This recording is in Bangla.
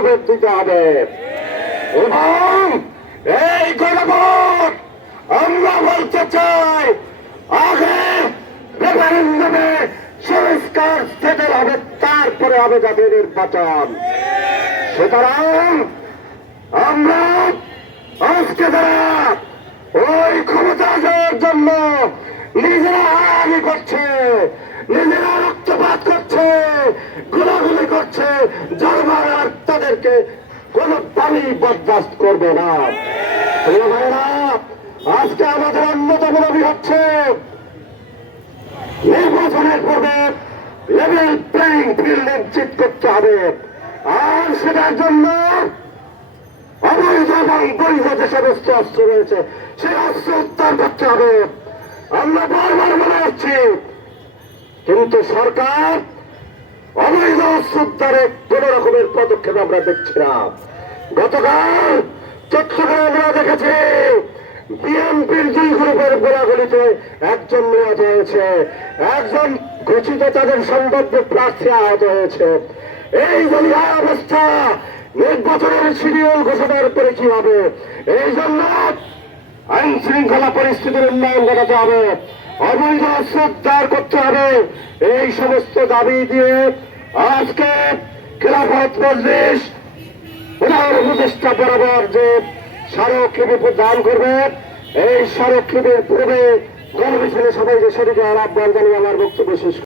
গণভোট দিতে হবে এবং এই গণভোট আমরা বলতে চাই আগে রেফারেন্ডামে সংস্কার সেটেল হবে, তারপরে হবে জাতীয় নির্বাচন। সুতরাং আমরা আজকে যারা ওই ক্ষমতা যাওয়ার জন্য নিজেরা হারানি করছে, নিজেরা রক্তপাত করছে, গোলাগুলি করছে, জনগণ আর তাদেরকে কোনোভাবেই বরদাস্ত করবে না। ভাইরা, আজকে আমাদের অন্যতম দাবি হচ্ছে নির্বাচনের পূর্বে লেভেল প্লেইং ফিল্ড নিশ্চিত করতে হবে, আর সেটার জন্য অবৈধ এবং বৈধ যে সমস্ত অস্ত্র রয়েছে সেই অস্ত্র উদ্ধার করতে হবে। আমরা বারবার বলে যাচ্ছি, কিন্তু সরকার অবৈধ অস্ত্র উদ্ধারে কোন রকমের পদক্ষেপ আমরা দেখছি না। গতকাল চট্টগ্রামে আমরা দেখেছি বিএনপির 2 গ্রুপের গোলাগুলিতে একজন নিহত হয়েছে, একজন ঘোষিত তাদের সম্ভাব্য প্রার্থী আহত হয়েছে। এই জলীয় অবস্থা নির্বাচনের শিডিউল ঘোষণার পরে কি হবে? এই জন্য আইন শৃঙ্খলা পরিস্থিতির উন্নয়ন ঘটাতে হবে, অবৈধ অস্ত্র উদ্ধার করতে হবে। এই সমস্ত দাবি দিয়ে আজকে খেলাফত মজলিস প্রধান উপদেষ্টা বরাবর যে স্মারকলিপি প্রদান করবে, এই স্মারকলিপির পূর্বে গণমিছিলে সবাইকে শরীরে আহ্বান জানিয়ে আমার বক্তব্য শেষ